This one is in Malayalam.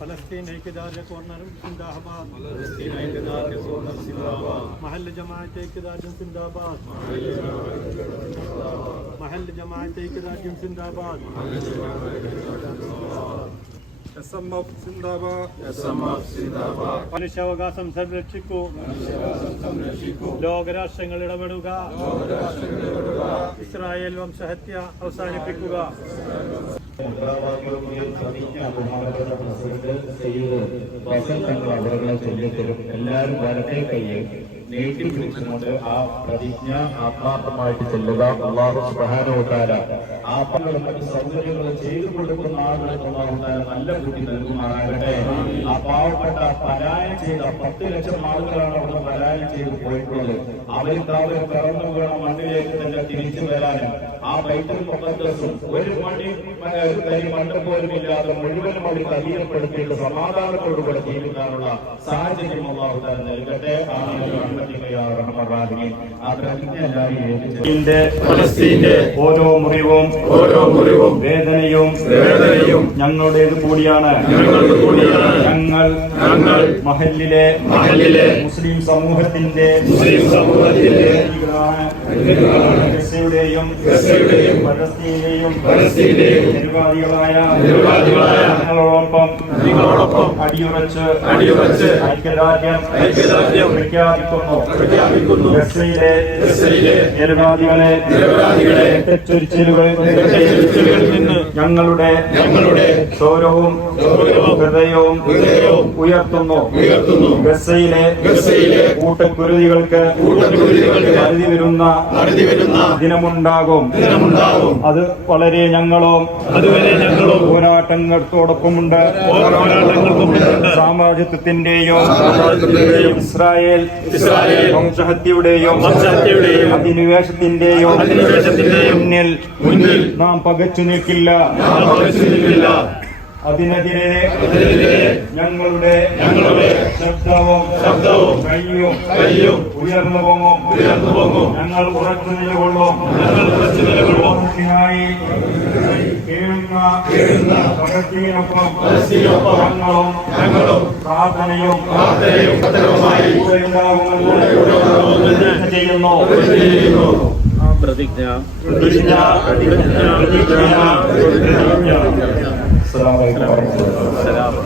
ഫലസ്തീൻ ഐക്യദാർഢ്യ കോർണറും സിന്ദാബാദ്. മഹല്ല് ജമാഅത്ത് ഐക്യദാർഢ്യം സിന്ദാബാദ്. മഹല്ല് ജമാഅത്ത് ഐക്യദാർഢ്യം സിന്ദാബാദ്. മനുഷ്യാവകാശം സംരക്ഷിക്കൂ. ലോകരാഷ്ട്രങ്ങൾ ഇടപെടുക. ഇസ്രായേൽ വംശഹത്യ അവസാനിപ്പിക്കുക. എല്ലാവരും വരട്ടെ കയ്യിൽ നീട്ടി പിടിച്ചുകൊണ്ട് ആ പ്രതിജ്ഞ ആത്മാർത്ഥമായിട്ട് ചെല്ലുക. അല്ലാഹു സുബ്ഹാനഹു വ തആല ആ മറ്റ് സൗകര്യങ്ങൾ ചെയ്തു കൊടുക്കുന്ന ആളുകൾക്ക് അല്ലാഹു തആല നല്ല ബുദ്ധി നൽകുമാറാകട്ടെ. ആ പാവപ്പെട്ട പലായനം ചെയ്ത 10 ലക്ഷം ആളുകളാണ് അവിടെ പലായനം ചെയ്ത് പോയിട്ടുള്ളത്. അവർക്ക് കടന്നു വീണ മണ്ണിലേക്ക് തന്നെ തിരിച്ചു വരാനും ആ ബൈത്തുൽ മുഖദ്ദസും ഒരു മണ്ണ് പോലും ഇല്ലാതെ മുഴുവനും അവർ കലീലപ്പെടുത്തിയിട്ട് സമാധാനത്തോടുകൂടെ ജീവിക്കാനുള്ള സാഹചര്യം അല്ലാഹു തആല നൽകട്ടെ. ഫലസ്തീന്റെ ഓരോ മുറിവും വേദനയും ഞങ്ങളുടേത് കൂടിയാണ്. ഞങ്ങൾ മഹല്ലിലെ മുസ്ലിം സമൂഹത്തിന്റെ ഗസയുടെയും ഫലസ്തീന്റെയും നിർവാദികളായ നിങ്ങളോടൊപ്പം അടിയുറച്ച് ഐക്യദാർഢ്യം പ്രഖ്യാപിക്കുന്നു. ഗസയിലെ നിരവാദികളെ തെറ്റൊരിച്ചിലുകളിൽ നിന്ന് ഞങ്ങളുടെ സൗരവും ഹൃദയവും ഉയർത്തുന്നു. ഗസയിലെ കൂട്ടക്കുരുതികൾക്ക് അറുതി വരുന്ന ദിനമുണ്ടാകും. അത് വളരെ ഞങ്ങളും പോരാട്ടങ്ങൾക്കോടൊപ്പമുണ്ട്. സാമ്രാജ്യത്വത്തിന്റെയും ഇസ്രായേൽ വംശഹത്യയുടെയും അധിനിവേശത്തിന്റെയും മുന്നിൽ നാം പകച്ചു നിൽക്കില്ല. അതിനെതിരെ ഞങ്ങളുടെ ശബ്ദവും കയ്യും ഉയർന്നു പൊങ്ങും. ഞങ്ങൾ ഉറച്ചു നിലകൊള്ളും. കേഴുന്ന പലസ്തീനൊപ്പം ഞങ്ങളും പ്രാർത്ഥനയും ചെയ്യുന്നു. പ്രതിജ്ഞ. അസ്സലാമു അലൈക്കും വറഹ്മത്തുള്ളാഹി.